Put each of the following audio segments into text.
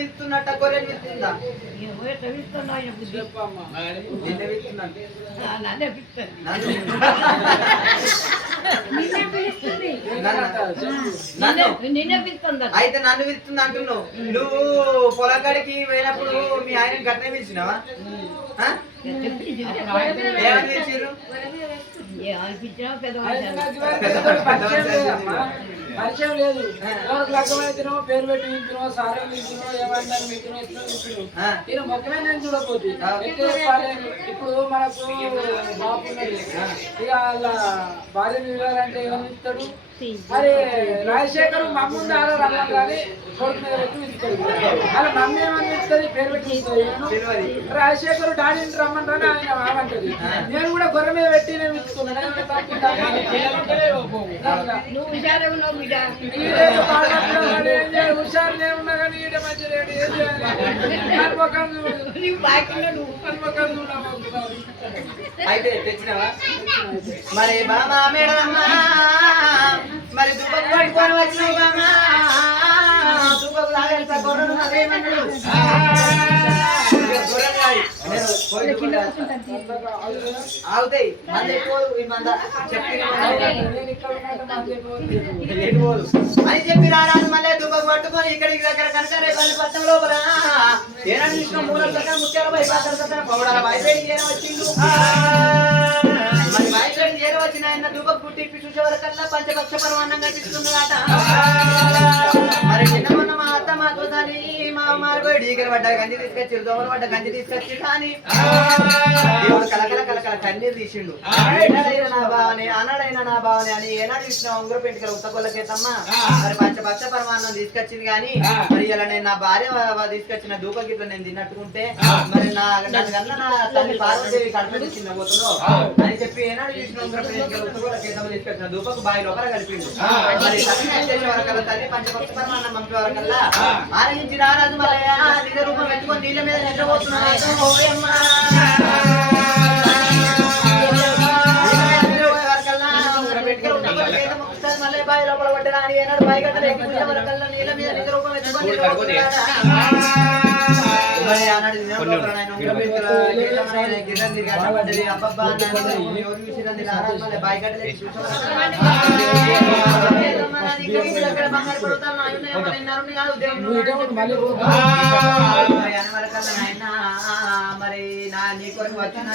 విత్తున్నట్ట గొర్రెలు విత్తుందా అయితే నన్ను విత్తుంది అంటున్నావు. నువ్వు పొలకాడికి పోయినప్పుడు మీ ఆయన గట్టిన పిలిచినావా? ఏమని పిలిచారు? పరిచయం లేదు. లగ్గమైతేనో పేరు పెట్టి వింటున్నావు, సారా వింటున్నావు, ఏమంటారు వింటున్నావు. నేను మొక్కమే నేను చూడకపోతే ఇప్పుడు మనకు బాగున్నది. ఇక వాళ్ళ భార్యను ఇవ్వాలంటే ఏమని ఇస్తాడు? అరే రాజశేఖర్ మమ్మల్ని ఆడ రమ్మని కానీ కొడుకు మీద పెట్టి వింటాడు. అలా మమ్మీ ఏమని ఇస్తుంది? పేరు పెట్టి ఇస్తుంది. రాజశేఖర్ డాడీని రమ్మని రాని ఆయన ఏమంటది. నేను కూడా గొర్రె మీద పెట్టి నేను ఇస్తున్నాను. హుషారులే ఉన్నా కానీ ఈడ మంచి రేటు ఏం చేయాలి? అయితే తెచ్చినావా? మరి బాబా మేడమ్మా, మరి దుబ్బకు పట్టుకొని వచ్చినావు బామా. దుబ్బకు తాగంత గొర్రెలు అదేమన్నాడు? ఆగుతాయి మంది ఎక్కువ మంద అని చెప్పి రారాదు. మళ్ళీ దుబ్బకు పట్టుకొని ఇక్కడికి దగ్గర కనకరే పల్లి పట్టం లోపల ఏనా చూసిన మూల దగ్గర ముత్యాల భయపడ పౌడాల భయపేడికి ఏనా వచ్చిండు. మరి భయపేడికి ఏదో వచ్చిన ఆయన దుబ్బకు పుట్టి ఇప్పి చూసే వరకల్లా పంచపక్ష పరమాన్నం కనిపిస్తుందట. మరి నిన్న మొన్న మా అత్త మా తోసాని మా మారిపోయి డీకలు పడ్డా గంజి తీసుకొచ్చి దోమలు పడ్డ గంజి తీసుకొచ్చి కానీ దేవుడు కలకల కలకల కన్నీరు తీసిండు. ఏనాడైనా నా భావనే అన్నాడైనా నా భావనే అని ఏనాడు ఇచ్చిన ఉంగర పెంటుకల ఉత్తకొల్లకేతమ్మా మరి పంచపక్ష పరమాన్నం తీసుకొచ్చింది కానీ మరి ఇలా నేను నా భార్య తీసుకొచ్చిన దూప గిట్ల నేను తిన్నట్టుకుంటే మరి నన్ను నా తల్లి పార్వదేవి కడుపు చిన్న పోతుందో అని చెప్పి ఏనాడు చూసిన ఉంగర పెంటుకల ఉత్తకొల్లకేతమ్మ తీసుకొచ్చిన దూపకు బావి లోపల కలిపిండు. మరి చేసే వరకల్లా తల్లి పంచపక్ష పరమాన్నం పంపే వరకల్లా ఆరగించి రారాజు మళ్ళీ నిజ రూపం పెట్టుకొని నీళ్ళ మీద నిద్రపోతున్నాడు. మళ్ళీ బావి లోపల పడ్డా అని ఏనాడు బావి గడ్డలు ఎక్కి వరకల్లా నీళ్ళ మీద నిజ రూపం పెట్టుకొని మరి నీ కొరకు వచ్చిన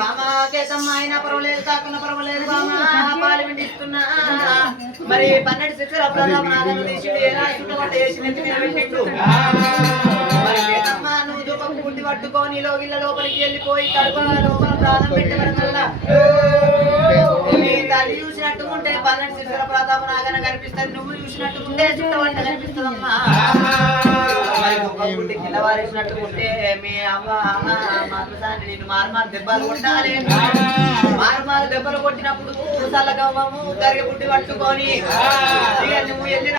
బామాకేతమ్మ అయినా పర్వాలేదు కాకుండా పర్వాలేదు బామా పాలు విండిస్తున్నా. మరి 12 శిక్షలు అప్పుడు తీసి చుట్టుపట్టు వేసి నెత్తి మీద పెట్టిండు. మరి కేతమ్మ నువ్వు దుఃఖం గుడ్డి పట్టుకొని లోగిళ్ళ లోపలికి వెళ్ళిపోయి కడుపు లోపల ప్రాణం పెట్టవరకల్లా నీ తల్లి చూసినట్టుకుంటే 12 శిక్షల ప్రతాపం నాగన కనిపిస్తుంది. నువ్వు చూసినట్టుకుంటే చుట్టవంట కనిపిస్తుందమ్మా. మరి దుఃఖం గుడ్డి కింద వారేసినట్టుకుంటే మీ అమ్మ మాతృసాన్ని నిన్ను మారుమారు దెబ్బలు కొట్టాలి. మారుమారు దెబ్బలు కొట్టినప్పుడు చల్లగవ్వము గరిగ గుడ్డి పట్టుకొని ఇక నువ్వు వెళ్ళిన